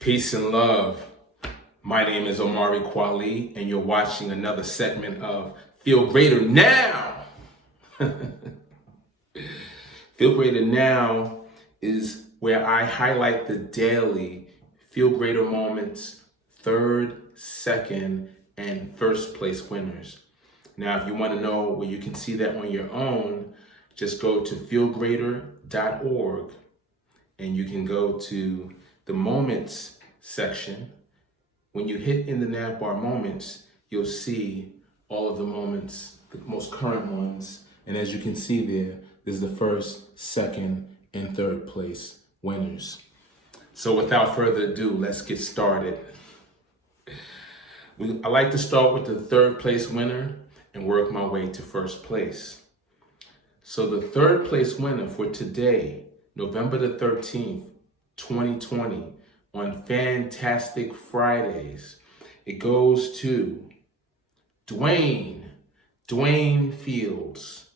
Peace and love. My name is Omari Kwali, and you're watching another segment of Feel Greater Now. Feel Greater Now is where I highlight the daily Feel Greater moments, third, second, and first place winners. Now, if you want to know where you can see that on your own, just go to FeeLgr8r and you can go to the moments section. When you hit in the nav bar moments, you'll see all of the moments, the most current ones. And as you can see there's the first, second, and third place winners. So without further ado, let's get started. I like to start with the third place winner and work my way to first place. So the third place winner for today, November the 13th, 2020, on Fantastic Fridays, it goes to Dwayne Fields.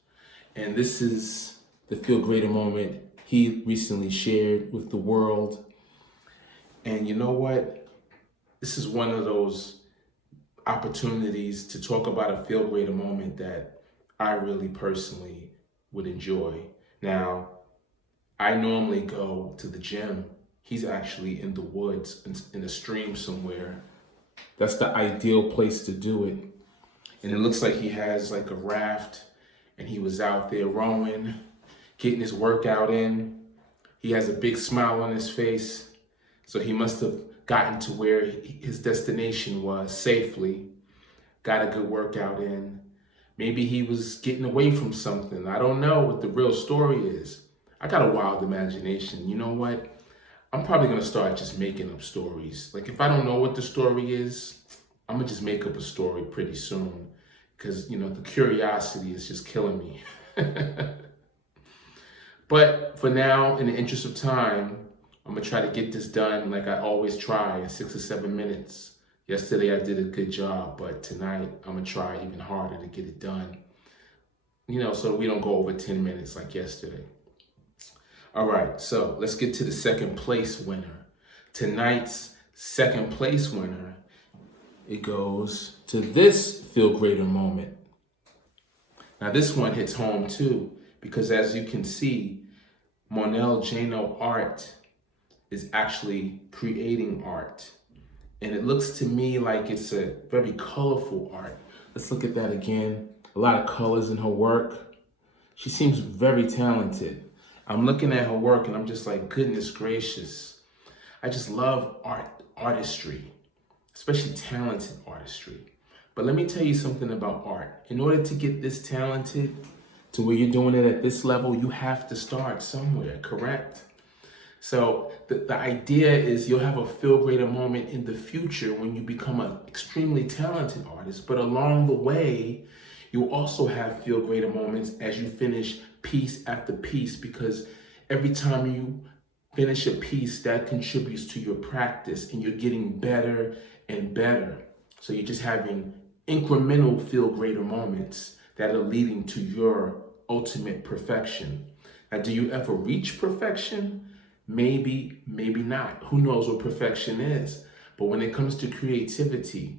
And this is the Feel Greater moment he recently shared with the world. And you know what? This is one of those opportunities to talk about a Feel Greater moment that I really personally would enjoy. Now, I normally go to the gym. He's actually in the woods, in a stream somewhere. That's the ideal place to do it. And it looks like he has like a raft and he was out there rowing, getting his workout in. He has a big smile on his face. So he must have gotten to where his destination was safely, got a good workout in. Maybe he was getting away from something. I don't know what the real story is. I got a wild imagination. You know what? I'm probably going to start just making up stories. Like if I don't know what the story is, I'm going to just make up a story pretty soon. Because, you know, the curiosity is just killing me. But for now, in the interest of time, I'm going to try to get this done like I always try in 6 or 7 minutes. Yesterday I did a good job, but tonight I'm going to try even harder to get it done. You know, so we don't go over 10 minutes like yesterday. All right, so let's get to the second place winner. Tonight's second place winner, it goes to this Feel Greater moment. Now this one hits home too, because as you can see, Monel Jano Art is actually creating art. And it looks to me like it's a very colorful art. Let's look at that again. A lot of colors in her work. She seems very talented. I'm looking at her work and I'm just like, goodness gracious. I just love artistry, especially talented artistry. But let me tell you something about art. In order to get this talented to where you're doing it at this level, you have to start somewhere, correct? So the idea is you'll have a Feel Greater moment in the future when you become an extremely talented artist. But along the way, you'll also have Feel Greater moments as you finish piece after piece, because every time you finish a piece, that contributes to your practice and you're getting better and better. So you're just having incremental Feel Greater moments that are leading to your ultimate perfection. Now, do you ever reach perfection? Maybe, maybe not. Who knows what perfection is? But when it comes to creativity,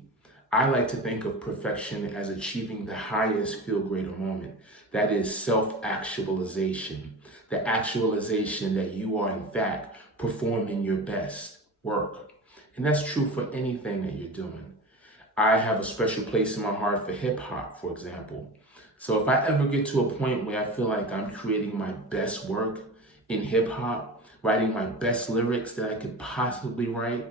I like to think of perfection as achieving the highest Feel Greater moment. That is self-actualization. The actualization that you are, in fact, performing your best work. And that's true for anything that you're doing. I have a special place in my heart for hip hop, for example. So if I ever get to a point where I feel like I'm creating my best work in hip hop, writing my best lyrics that I could possibly write,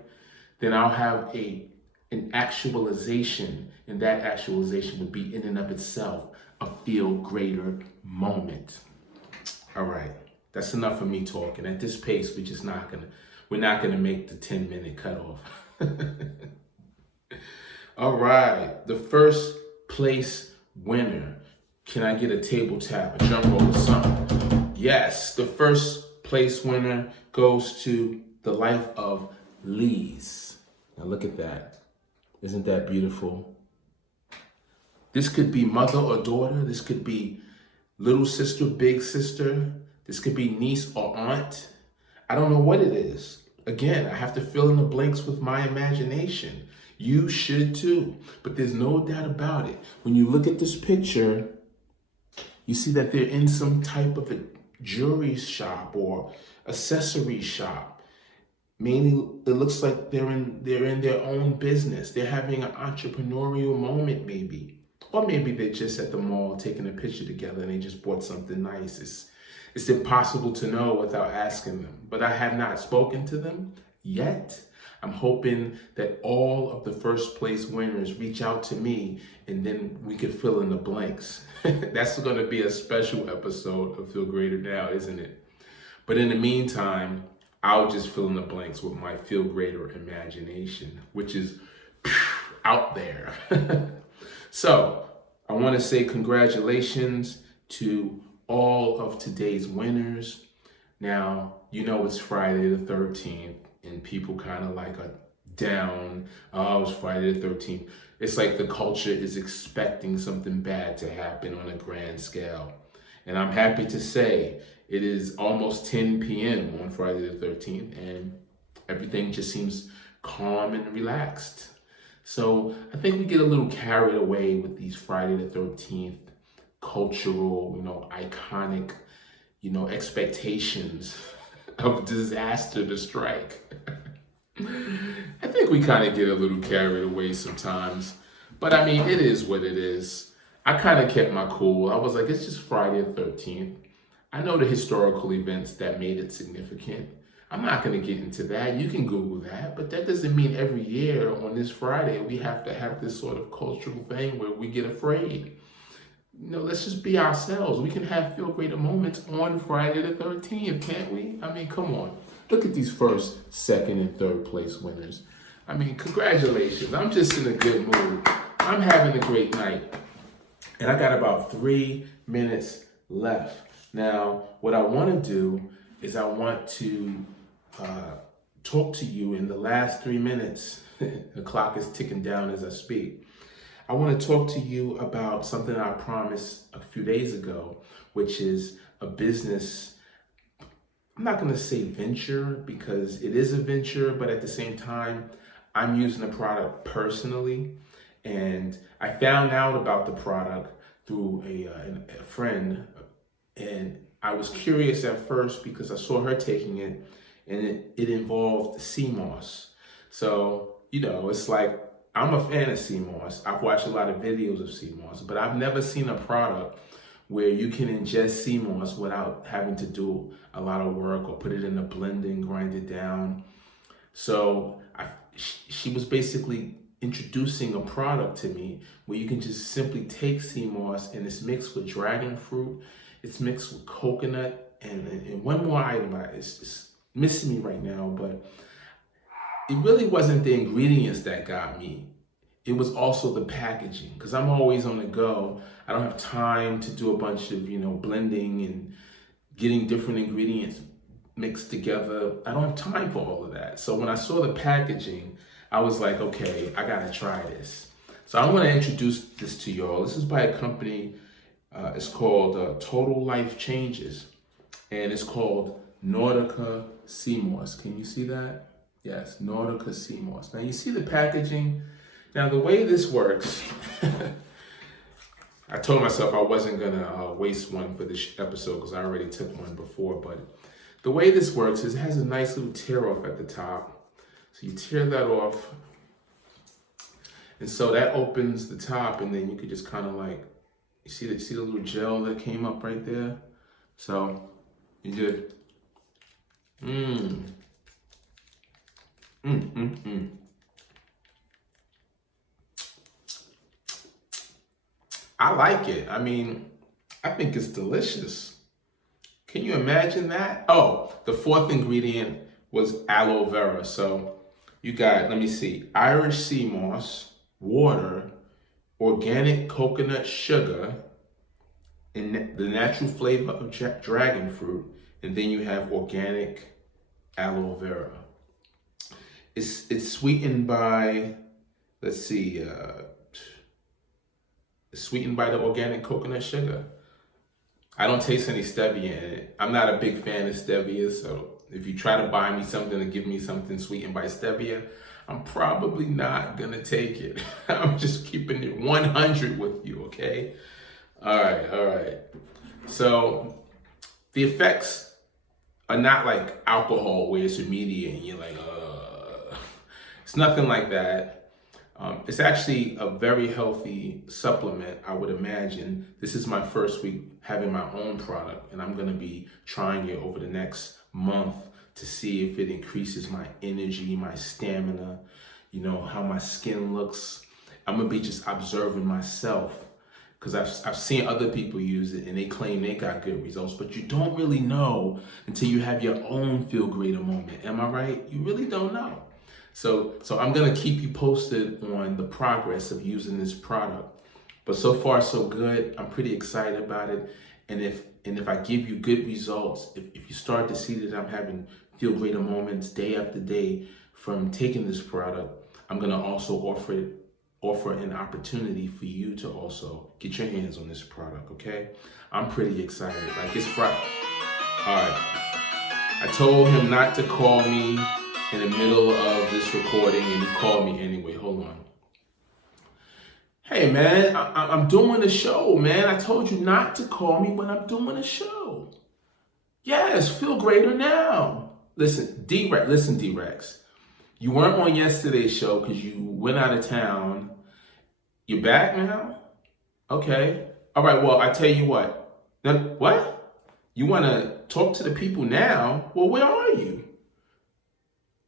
then I'll have an actualization, and that actualization would be in and of itself a Feel Greater moment. All right, that's enough of me talking. At this pace, we're not gonna make the 10-minute cutoff. All right, the first place winner. Can I get a table tap, a drum roll or something? Yes, the first place winner goes to The Life of Lise. Now look at that. Isn't that beautiful? This could be mother or daughter. This could be little sister, big sister. This could be niece or aunt. I don't know what it is, again, I have to fill in the blanks with my imagination. You should too. But there's no doubt about it. When you look at this picture, you see that they're in some type of a jewelry shop or accessory shop. Mainly, it looks like they're in their own business. They're having an entrepreneurial moment, maybe. Or maybe they're just at the mall taking a picture together and they just bought something nice. It's impossible to know without asking them. But I have not spoken to them yet. I'm hoping that all of the first place winners reach out to me and then we can fill in the blanks. That's going to be a special episode of FeeLgr8r Now, isn't it? But in the meantime, I'll just fill in the blanks with my FeeLgr8r imagination, which is out there. So I want to say congratulations to all of today's winners. Now, you know it's Friday the 13th and people kind of like are down. Oh, it's Friday the 13th. It's like the culture is expecting something bad to happen on a grand scale. And I'm happy to say it is almost 10 p.m. on Friday the 13th and everything just seems calm and relaxed. So I think we get a little carried away with these Friday the 13th cultural, iconic, expectations of disaster to strike. I think we kind of get a little carried away sometimes. But I mean, it is what it is. I kind of kept my cool. I was like, it's just Friday the 13th. I know the historical events that made it significant. I'm not going to get into that. You can Google that. But that doesn't mean every year on this Friday, we have to have this sort of cultural thing where we get afraid. Let's just be ourselves. We can have FeeLgr8r moments on Friday the 13th, can't we? I mean, come on. Look at these first, second, and third place winners. I mean, congratulations. I'm just in a good mood. I'm having a great night. And I got about 3 minutes left. Now, what I want to do is I want to talk to you in the last 3 minutes. The clock is ticking down as I speak. I want to talk to you about something I promised a few days ago, which is a business. I'm not going to say venture because it is a venture, but at the same time, I'm using the product personally. And I found out about the product through a friend. And I was curious at first because I saw her taking it and it involved sea moss. So, it's like, I'm a fan of sea moss. I've watched a lot of videos of sea moss, but I've never seen a product where you can ingest sea moss without having to do a lot of work or put it in a blender and grind it down. So she was basically introducing a product to me where you can just simply take sea moss and it's mixed with dragon fruit, it's mixed with coconut, and one more item. It's missing me right now, but it really wasn't the ingredients that got me. It was also the packaging, because I'm always on the go. I don't have time to do a bunch of, blending and getting different ingredients mixed together. I don't have time for all of that. So when I saw the packaging, I was like, okay, I gotta try this. So I'm gonna introduce this to y'all. This is by a company, it's called Total Life Changes, and it's called Nautica Sea Moss. Can you see that? Yes, Nautica Sea Moss. Now you see the packaging. Now the way this works, I told myself I wasn't gonna waste one for this episode because I already took one before, but the way this works is it has a nice little tear off at the top. So you tear that off, and so that opens the top, and then you could just kind of like, you see the little gel that came up right there? So you just, I like it. I mean, I think it's delicious. Can you imagine that? Oh, the fourth ingredient was aloe vera. So you got, let me see, Irish sea moss, water, organic coconut sugar, and the natural flavor of dragon fruit, and then you have organic aloe vera. It's sweetened by, let's see, it's sweetened by the organic coconut sugar. I don't taste any stevia in it. I'm not a big fan of stevia, so if you try to buy me something or give me something sweetened by stevia, I'm probably not gonna take it. I'm just keeping it 100 with you, okay? All right. So the effects are not like alcohol where it's immediate and you're like, it's nothing like that. It's actually a very healthy supplement, I would imagine. This is my first week having my own product, and I'm gonna be trying it over the next month to see if it increases my energy, my stamina, how my skin looks. I'm gonna be just observing myself, because I've seen other people use it and they claim they got good results, but you don't really know until you have your own feel greater moment. Am I right? You really don't know. So I'm gonna keep you posted on the progress of using this product. But so far so good. I'm pretty excited about it. And if I give you good results, if you start to see that I'm having feel greater moments day after day from taking this product, I'm gonna also offer an opportunity for you to also get your hands on this product, okay? I'm pretty excited. Like, it's Friday. All right. I told him not to call me in the middle of this recording, and he called me anyway. Hold on. Hey, man, I'm doing a show, man. I told you not to call me when I'm doing a show. Yes, FeeLgr8r Now. Listen, D-Rex. You weren't on yesterday's show because you went out of town. You're back now? Okay. All right, well, I tell you what. Now, what? You want to talk to the people now? Well, where are you?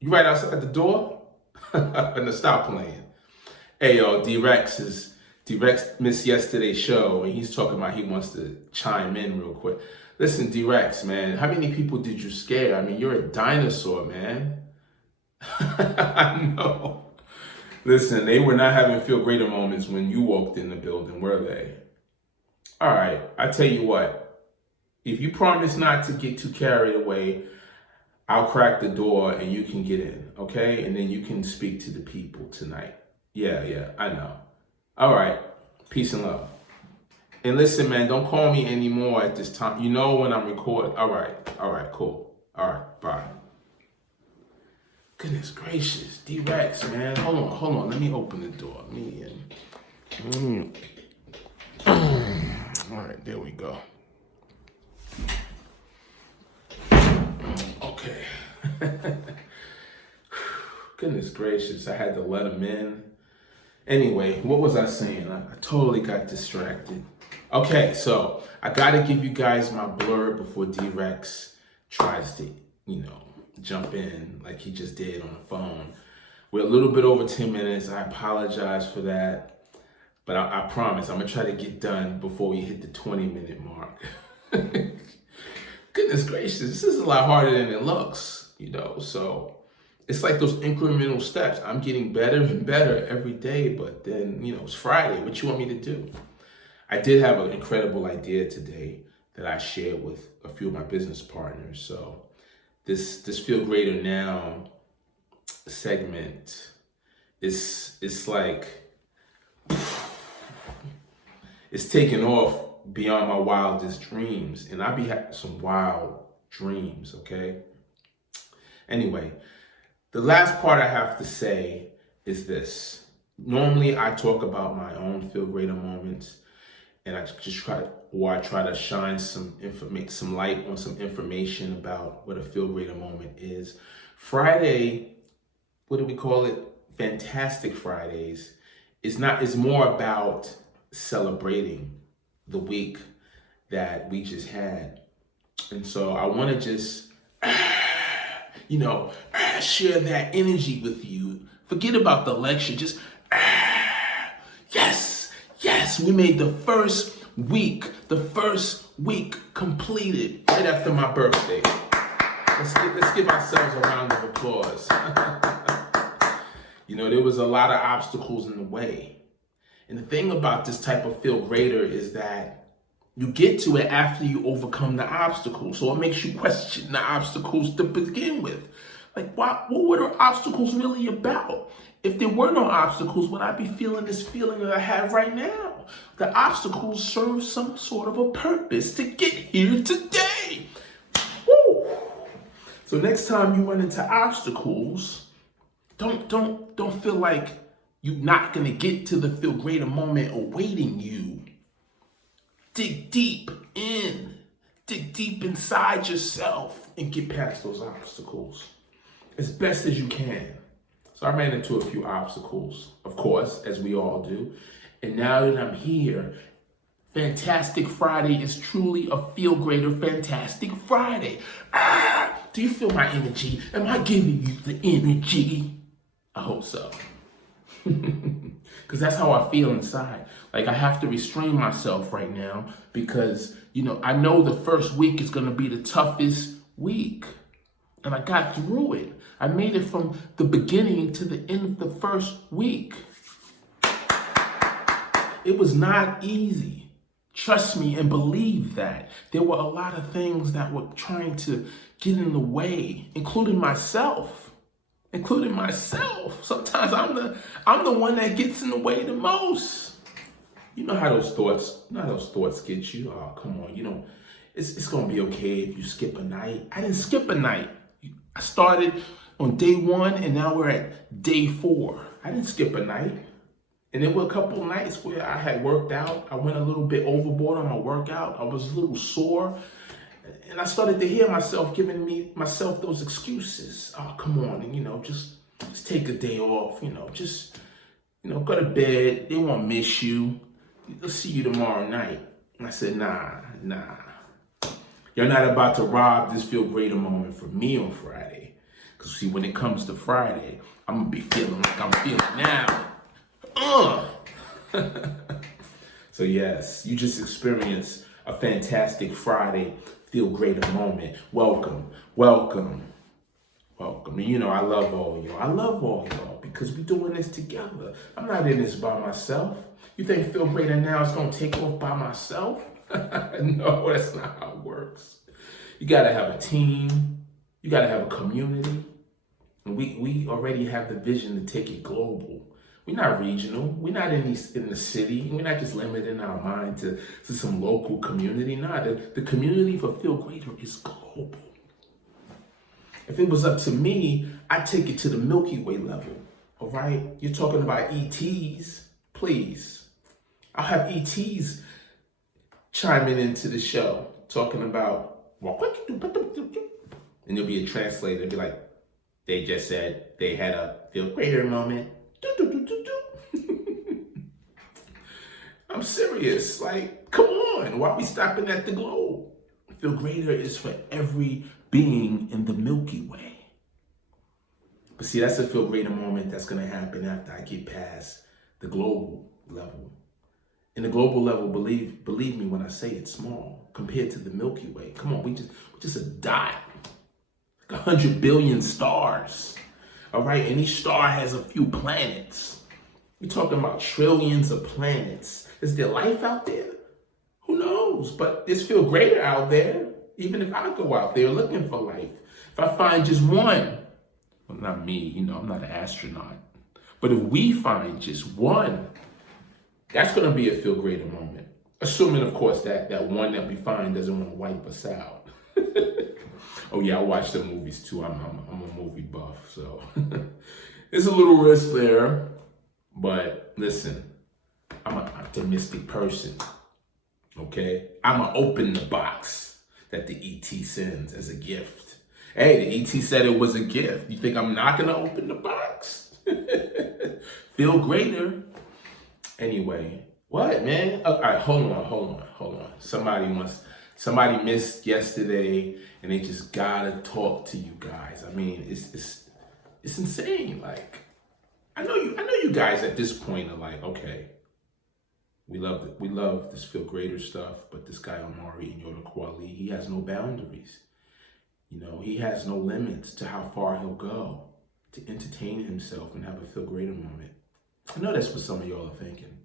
You right outside the door? And stop playing. Hey, yo, D-Rex missed yesterday's show, and he's talking about he wants to chime in real quick. Listen, D-Rex, man, how many people did you scare? I mean, you're a dinosaur, man. I know. Listen, they were not having feel greater moments when you walked in the building, were they? All right, I tell you what. If you promise not to get too carried away, I'll crack the door and you can get in, okay? And then you can speak to the people tonight. Yeah, I know. All right, peace and love. And listen, man, don't call me anymore at this time. You know when I'm recording. All right, cool. All right, bye. Goodness gracious, D-Rex, man. Hold on. Let me open the door. All right, there we go. Okay. Goodness gracious, I had to let him in. Anyway, what was I saying? I totally got distracted. Okay, so I got to give you guys my blurb before D-Rex tries to, jump in like he just did on the phone. We're a little bit over 10 minutes. I apologize for that. But I promise I'm going to try to get done before we hit the 20-minute mark. Goodness gracious, this is a lot harder than it looks, So it's like those incremental steps. I'm getting better and better every day, but then, it's Friday. What you want me to do? I did have an incredible idea today that I shared with a few of my business partners. So this FeeLgr8r Now segment it's like it's taken off beyond my wildest dreams, and I be having some wild dreams, okay? Anyway, the last part I have to say is this. Normally I talk about my own FeeLgr8r moments, and I try to shine some light on some information about what a FeeLgr8r moment is. Friday, what do we call it? Fantastic Fridays is more about celebrating the week that we just had. And so I want to just, share that energy with you. Forget about the lecture. Just, yes, we made the first week completed right after my birthday. Let's give ourselves a round of applause. There was a lot of obstacles in the way. And the thing about this type of FeeLgr8r is that you get to it after you overcome the obstacles. So it makes you question the obstacles to begin with. Like, what were the obstacles really about? If there were no obstacles, would I be feeling this feeling that I have right now? The obstacles serve some sort of a purpose to get here today. Woo! So next time you run into obstacles, don't feel like you're not gonna get to the feel greater moment awaiting you. Dig deep inside yourself and get past those obstacles as best as you can. So I ran into a few obstacles, of course, as we all do. And now that I'm here, Fantastic Friday is truly a feel greater Fantastic Friday. Do you feel my energy? Am I giving you the energy? I hope so. Because that's how I feel inside. Like I have to restrain myself right now because, I know the first week is going to be the toughest week. And I got through it. I made it from the beginning to the end of the first week. It was not easy. Trust me and believe that. There were a lot of things that were trying to get in the way, including myself. Sometimes I'm the one that gets in the way the most. You know how those thoughts get you. Oh, come on, it's gonna be okay if you skip a night. I didn't skip a night. I started on day 1 and now we're at day 4. I didn't skip a night. And there were a couple of nights where I had worked out. I went a little bit overboard on my workout. I was a little sore. And I started to hear myself giving myself those excuses. Oh, come on. And, just take a day off. Just go to bed. They won't miss you. They'll see you tomorrow night. And I said, nah. You're not about to rob this feel greater moment for me on Friday. Because, see, when it comes to Friday, I'm going to be feeling like I'm feeling now. So yes, you just experienced a fantastic Friday feel greater moment. Welcome. And I love all y'all because we're doing this together. I'm not in this by myself. You think Feel Greater Now is going to take off by myself? No, that's not how it works. You got to have a team. You got to have a community. And we already have the vision to take it global. We're not regional. We're not in the city. We're not just limiting our mind to some local community. No, the community for Feel Greater is global. If it was up to me, I'd take it to the Milky Way level. All right? You're talking about ETs. Please. I'll have ETs chiming into the show, talking about, and there'll be a translator. It'll be like, they just said they had a Feel Greater moment. I'm serious. Like, come on. Why are we stopping at the globe? Feel Greater is for every being in the Milky Way. But see, that's a Feel Greater moment that's going to happen after I get past the global level. And the global level, believe me when I say it's small compared to the Milky Way. Come on, we're just a dot. Like 100 billion stars. All right, and each star has a few planets. We're talking about trillions of planets. Is there life out there? Who knows? But there's Feel Greater out there. Even if I go out there looking for life. If I find just one, well, not me, I'm not an astronaut. But if we find just one, that's going to be a Feel Greater moment. Assuming, of course, that one that we find doesn't want to wipe us out. Oh yeah, I watch the movies too. I'm a movie buff, so there's a little risk there. But listen, I'm an optimistic person. Okay, I'm gonna open the box that the ET sends as a gift. Hey, the ET said it was a gift. You think I'm not gonna open the box? Feel greater. Anyway, what, man? All right, hold on. Somebody missed yesterday, and they just gotta talk to you guys. I mean, it's insane. Like, I know you guys at this point are like, okay, we love this Feel Greater stuff, but this guy Omari and Yoda Kwali, he has no boundaries. He has no limits to how far he'll go to entertain himself and have a Feel Greater moment. I know that's what some of y'all are thinking,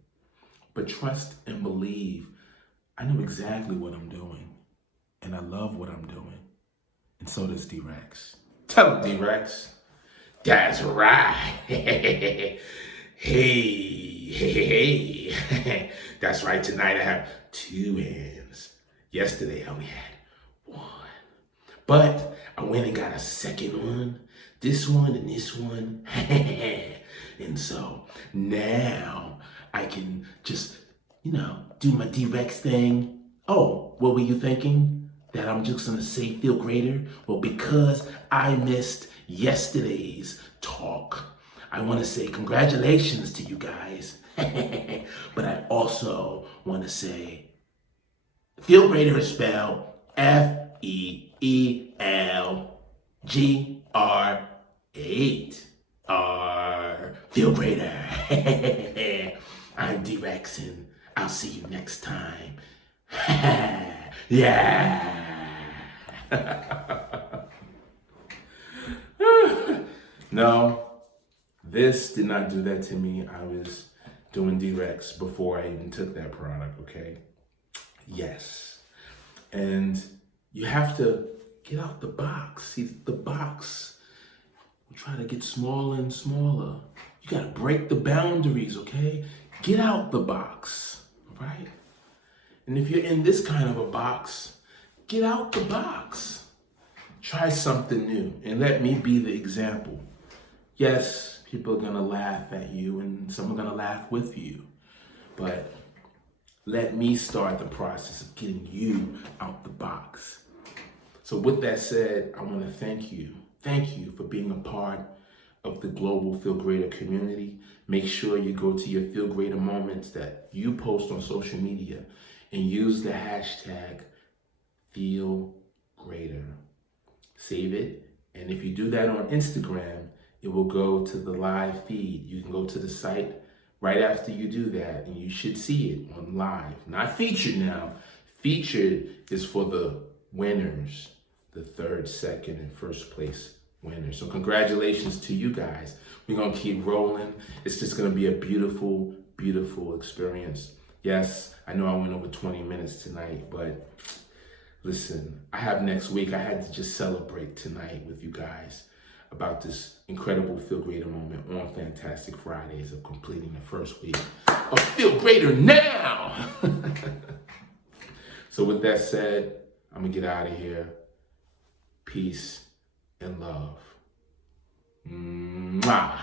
but trust and believe. I know exactly what I'm doing, and I love what I'm doing, and so does D-Rex. Tell him, D-Rex. That's right. Hey. That's right, tonight I have 2 hands. Yesterday I only had 1. But I went and got a second one. This one and this one. And so now I can just, do my DREX thing. Oh, what were you thinking? That I'm just gonna say feel greater? Well, because I missed yesterday's talk, I wanna say congratulations to you guys. But I also wanna say feel greater is spelled FeeLgr8r. Feel greater. I'm DREX and I'll see you next time. Yeah. No, this did not do that to me. I was doing DREX before I even took that product, okay? Yes. And you have to get out the box. See, the box will try to get smaller and smaller. You gotta break the boundaries, okay? Get out the box, right? And if you're in this kind of a box, get out the box. Try something new and let me be the example. Yes, people are gonna laugh at you and some are gonna laugh with you, but let me start the process of getting you out the box. So with that said, I wanna thank you. Thank you for being a part of the global Feel Greater community. Make sure you go to your Feel Greater moments that you post on social media and use the hashtag FeelGreater. Save it, and if you do that on Instagram, it will go to the live feed. You can go to the site right after you do that, and you should see it on live. Not featured now. Featured is for the winners, the third, second, and first place winners. So congratulations to you guys. We're gonna keep rolling. It's just gonna be a beautiful, beautiful experience. Yes, I know I went over 20 minutes tonight, but listen, I have next week. I had to just celebrate tonight with you guys about this incredible Feel Greater moment on Fantastic Fridays of completing the first week of Feel Greater Now. So with that said, I'm gonna get out of here. Peace and love. Mwah.